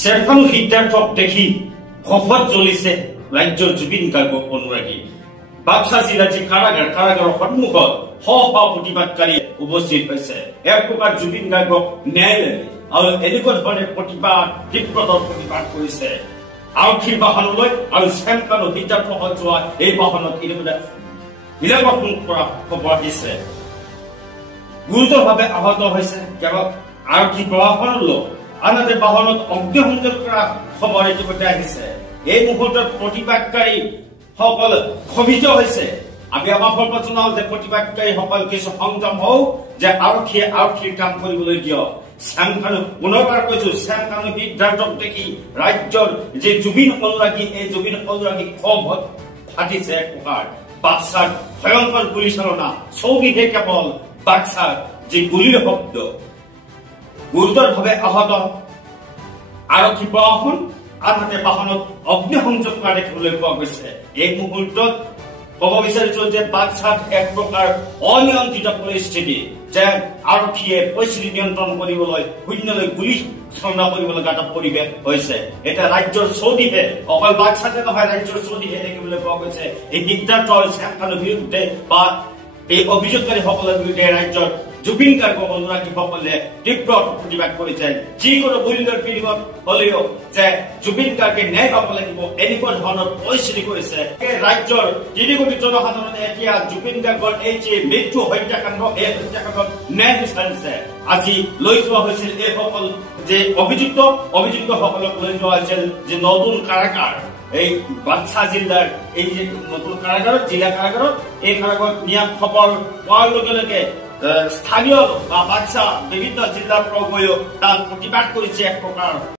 শ্বেৰখানু সিদ্ধাৰ্থক দেখি খফত জ্বলিছে ৰাজ্যৰ জুবিন গাৰ্গ অনুৰাগী। বাক্সা জিলাৰ যি কাৰাগাৰৰ সন্মুখত শ শ প্ৰতিবাদকাৰী উপস্থিত হৈছে। এক প্ৰকাৰ জুবিন গাৰ্গক ন্যায় লাগে আৰু এনেকুৱা ধৰণে প্ৰতিবাদ তীব্ৰতৰ প্ৰতিবাদ কৰিছে। আৰক্ষীৰ বাহনলৈ আৰু শ্বেৰখানু সিদ্ধাৰ্থ যোৱা এই বাহনত ইতিমধ্যে নিলাবৰ্ষণ কৰা খবৰ আহিছে। গুৰুতৰভাৱে আহত হৈছে কেৱল আৰক্ষী বাহনলৈ, আনহাতে বাহনত অগ্নিসংযোগ কৰা খবৰ ইতিমধ্যে আহিছে। এই মুহূৰ্তত প্ৰতিবাদকাৰী সকল ক্ষোভিত হৈছে। আমি আমাৰ পৰা জনাও যে প্ৰতিবাদকাৰীসকল কিছু সংযম হওক, যে আৰক্ষীৰ কাম কৰিবলৈ দিয়ক। শ্বেৰখানু পুনৰবাৰ কৈছো, শ্বেৰখানু সিদ্ধাৰ্থক দেখি ৰাজ্যৰ যে জুবিন অনুৰাগী, এই জুবিন অনুৰাগী ক্ষোভত ফাটিছে এক প্ৰকাৰ। বাক্সাৰ ভয়ংকৰ গুলীচালনা, চৌবিধে কেৱল বাক্সাৰ যি গুলীৰ শব্দ। গুৰুতৰভাৱে আহত আৰক্ষী বাহন, আনহাতে বাহনত অগ্নিসংযোগ কৰা দেখিবলৈ পোৱা গৈছে। এই মুহূৰ্তত কব বিচাৰিছো যে বাক্সাত এক প্ৰকাৰ অনিয়ন্ত্ৰিত পৰিস্থিতি, যে আৰক্ষীয়ে পৰিস্থিতি নিয়ন্ত্ৰণ কৰিবলৈ শূন্যলৈ গুলী চালনা কৰিব লগা এটা পৰিৱেশ হৈছে। এতিয়া ৰাজ্যৰ চৌদিশে, অকল বাক্সাতে নহয়, ৰাজ্যৰ চৌদিশে দেখিবলৈ পোৱা গৈছে এই সিদ্ধাৰ্থ শ্বেৰখানুৰ বিৰুদ্ধে বা এই অভিযোগকাৰীসকলৰ বিৰুদ্ধে ৰাজ্যৰ জুবিন গাৰ্গ অনুৰাগীসকলে তীব্ৰ প্ৰতিবাদ কৰিছে। যিকোনো মূল্যৰ বিনিময়ত হলেও যে জুবিন গাৰ্গে ন্যায় পাব লাগিব, এনেকুৱা ধৰণৰ পৰিস্থিতি কৰিছে। ৰাজ্যৰ ৩ কোটি জনসাধাৰণে এতিয়া জুবিন গাৰ্গৰ এই যে মৃত্যু হত্যাকাণ্ড, এই হত্যাকাণ্ডত ন্যায় বিচাৰিছে। আজি লৈ যোৱা হৈছিল এইসকল যে অভিযুক্তসকলক লৈ যোৱা হৈছিল যে নতুন কাৰাগাৰ, এই বাক্সা জিলাৰ এই যে নতুন কাৰাগাৰত, জিলা কাৰাগাৰত, এই কাৰাগাৰত নিয়া খবৰ পোৱাৰ লগে লগে স্থানীয় বা বাক্সা বিভিন্ন জিলাৰ পৰা গৈও তাত প্ৰতিবাদ কৰিছে এক প্ৰকাৰ।